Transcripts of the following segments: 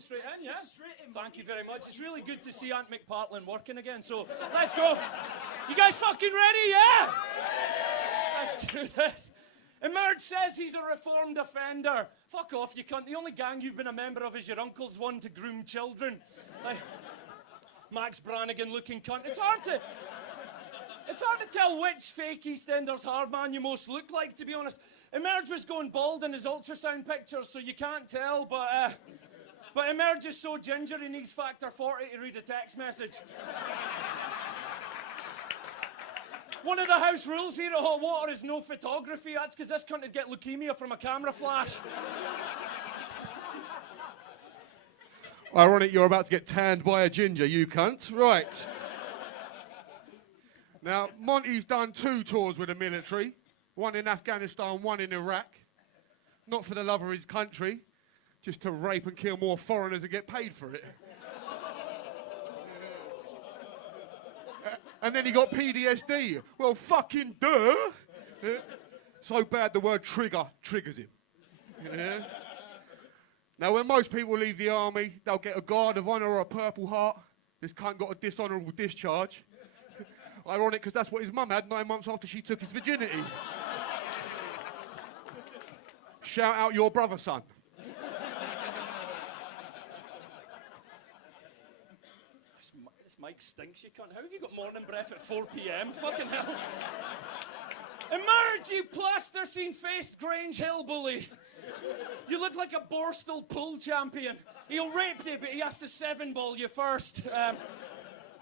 kicking straight in, yeah? Thank you very much. It's really good to see Aunt McPartlin working again, so let's go. You guys fucking ready, yeah? Let's do this. Emerge says he's a reformed offender. Fuck off, you cunt. The only gang you've been a member of is your uncle's one to groom children. Like, Max Brannigan looking cunt. It's hard to tell which fake EastEnders hardman you most look like, to be honest. Emerge was going bald in his ultrasound pictures, so you can't tell, but Emerge is so ginger he needs factor 40 to read a text message. One of the house rules here at Hot Water is no photography. That's because this cunt would get leukemia from a camera flash. Ironic you're about to get tanned by a ginger, you cunt. Right. Now, Monty's done 2 tours with the military. One in Afghanistan, one in Iraq. Not for the love of his country, just to rape and kill more foreigners and get paid for it. And then he got PTSD. Well, fucking duh. So bad the word trigger triggers him. Yeah. Now, when most people leave the army, they'll get a Guard of Honour or a Purple Heart. This cunt got a dishonourable discharge. Ironic, because that's what his mum had 9 months after she took his virginity. Shout out your brother, son. This mic stinks, you cunt. How have you got morning breath at 4 p.m? Fucking hell. Emerge, you plasticine-faced Grange hillbilly. You look like a Borstal pool champion. He'll rape you, but he has to 7-ball you first.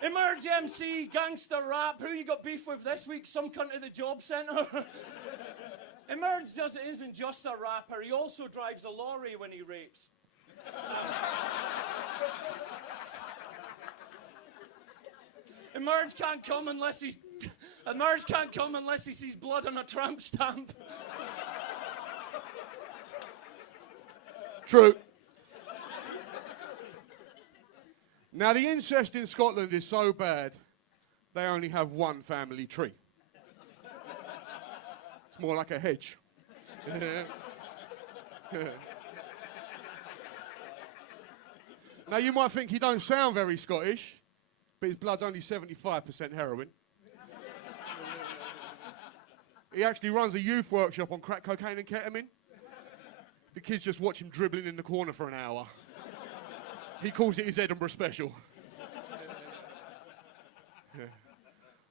Emerge MC, gangster rap. Who you got beef with this week? Some cunt at the job centre? Emerge isn't just a rapper. He also drives a lorry when he rapes. Emerge can't come unless he sees blood on a tramp stamp. True. Now, the incest in Scotland is so bad, they only have one family tree. It's more like a hedge. Now, you might think he don't sound very Scottish, but his blood's only 75% heroin. He actually runs a youth workshop on crack cocaine and ketamine. The kids just watch him dribbling in the corner for an hour. He calls it his Edinburgh special. Yeah.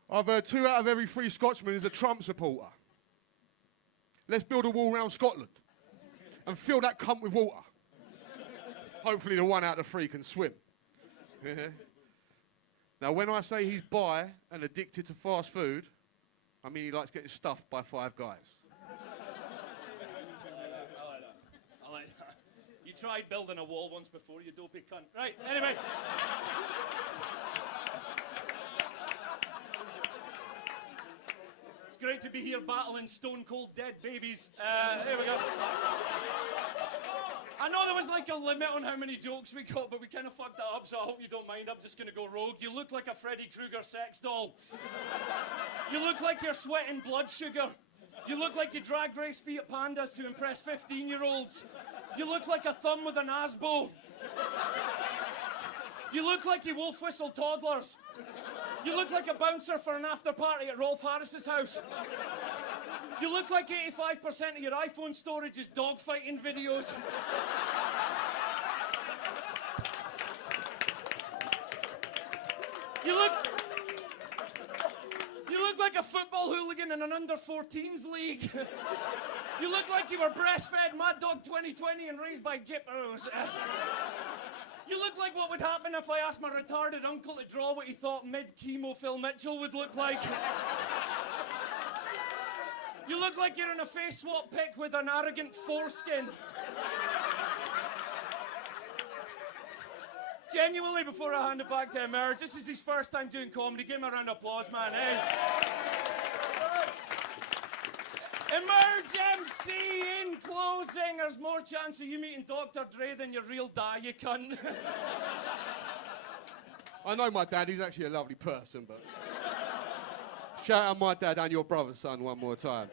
I've heard 2 out of every 3 Scotsmen is a Trump supporter. Let's build a wall around Scotland and fill that cunt with water. Hopefully the 1 out of 3 can swim. Yeah. Now, when I say he's bi and addicted to fast food, I mean he likes getting stuffed by 5 guys. I like that. You tried building a wall once before, you dopey cunt. Right, anyway. It's great to be here battling stone-cold dead babies. There we go. I know there was like a limit on how many jokes we got, but we kind of fucked that up, so I hope you don't mind. I'm just going to go rogue. You look like a Freddy Krueger sex doll. You look like you're sweating blood sugar. You look like you drag race Fiat Pandas to impress 15-year-olds. You look like a thumb with an asbo. You look like you wolf whistle toddlers. You look like a bouncer for an after party at Rolf Harris's house. You look like 85% of your iPhone storage is dogfighting videos. You look like a football hooligan in an under-14s league. You look like you were breastfed Mad Dog 2020 and raised by Gyppos. You look like what would happen if I asked my retarded uncle to draw what he thought mid-chemo Phil Mitchell would look like. You look like you're in a face swap pic with an arrogant foreskin. Genuinely, before I hand it back to Emerge, this is his first time doing comedy. Give him a round of applause, man, eh? Emerge MC in closing. There's more chance of you meeting Dr. Dre than your real dad, you cunt. I know my dad, he's actually a lovely person, but... Shout out my dad and your brother's son one more time.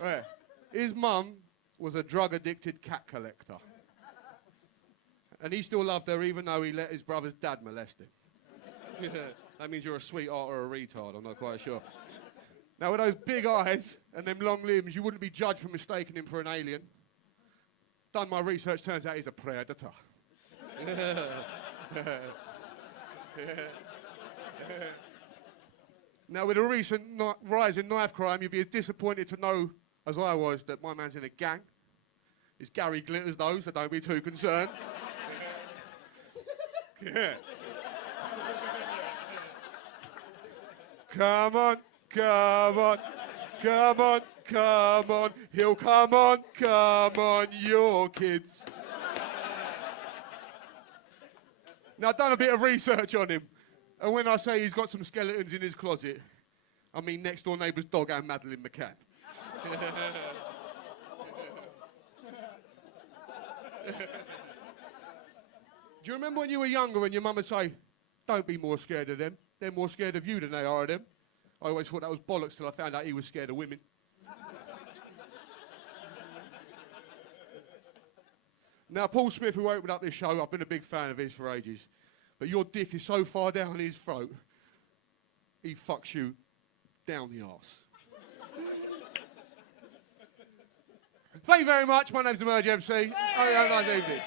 Right. His mum was a drug-addicted cat collector. And he still loved her even though he let his brother's dad molest him. That means you're a sweetheart or a retard, I'm not quite sure. Now with those big eyes and them long limbs, you wouldn't be judged for mistaking him for an alien. Done my research, turns out he's a predator. Now with a recent rise in knife crime, you'd be as disappointed to know as I was that my man's in a gang. It's Gary Glitters though, so don't be too concerned. Yeah. Come on, come on, come on, come on. He'll come on, your kids. Now, I've done a bit of research on him. And when I say he's got some skeletons in his closet, I mean next door neighbour's dog and Madeline McCann. Do you remember when you were younger and your mum would say, don't be more scared of them. They're more scared of you than they are of them. I always thought that was bollocks till I found out he was scared of women. Now, Paul Smith, who opened up this show, I've been a big fan of his for ages. But your dick is so far down his throat, he fucks you down the arse. Thank you very much. My name's Emerge MC. Have a nice evening.